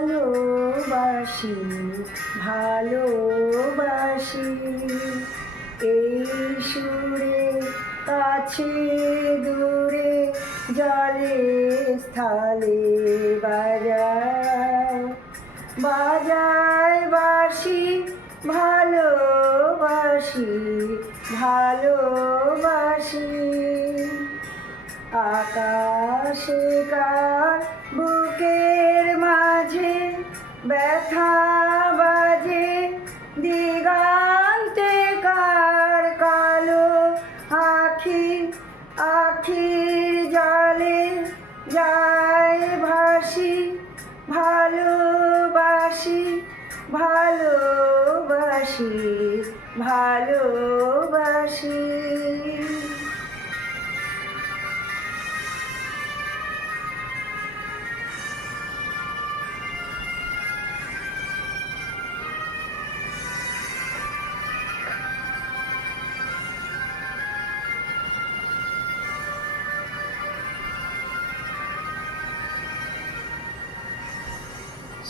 ভালোবাসি ভালোবাসি এই সুরে কাছে দূরে জলে স্থলে বাজায় বাজায় বাঁশি ভালোবাসি ভালোবাসি আকাশে কার বুকের মাঝে ব্যথা বাজে দিগন্তে কার কালো আখি আখির জলে যায় ভাসি ভালোবাসি ভালোবাসি ভালোবাসি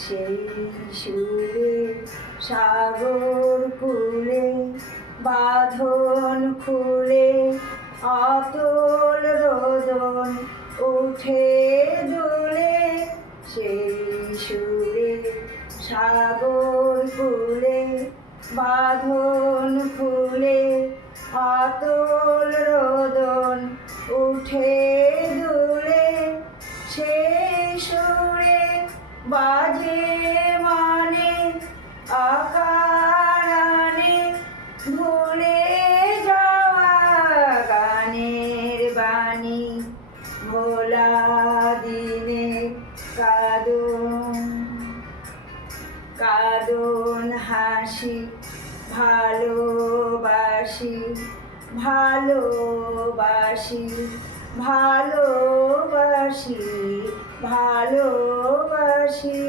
সেই সুরে সাগর কুলে বাঁধন খুলে অতল রোদন উঠে দুলে সেই সুরে সাগর কুলে বাঁধন খুলে অতল রোদন উঠে দুলে সেই সুরে বাজে মানে আকারানে ভুলে যাওয়া গানের বাণী ভোলা দিনে কাঁদন কাঁদন হাসি ভালোবাসি ভালোবাসি ভালোবাসি ভালোবাসি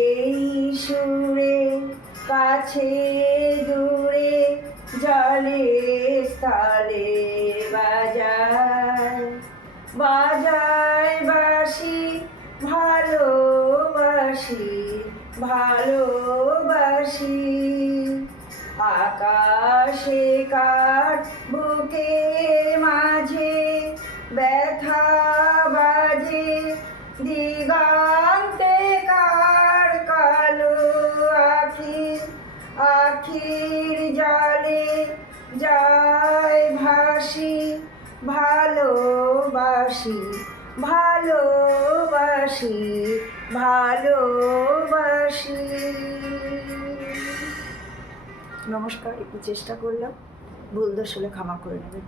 এই সুরে কাছে দূরে জলে স্থলে বাজায় বাজায় বাঁশি ভালোবাসি ভালোবাসি আকাশে কার বুকের মাঝে ব্যথা বাজে দিগন্তে কার কালো আখি আখির জলে যায় ভাসি ভালোবাসি ভালোবাসি ভালোবাসি। নমস্কার, একটু চেষ্টা করলাম, ভুল দোষ হলে ক্ষমা করে নেবেন।